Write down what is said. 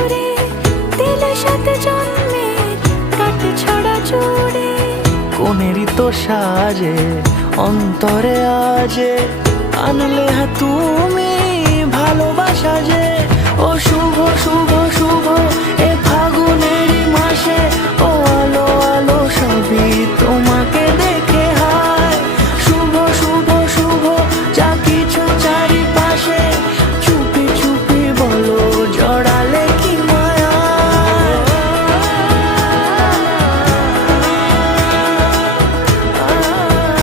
সুরে দিলে সাথে জন্মের কাট ছড়া জুড়ে। কোনেরই তো সাজে অন্তরে আজে আনলে তুমি ভালোবাসা যে। ও শুভ শুভ শুভ এ ফাগুনেরই মাসে, ও আলো আলো সবই তোমার।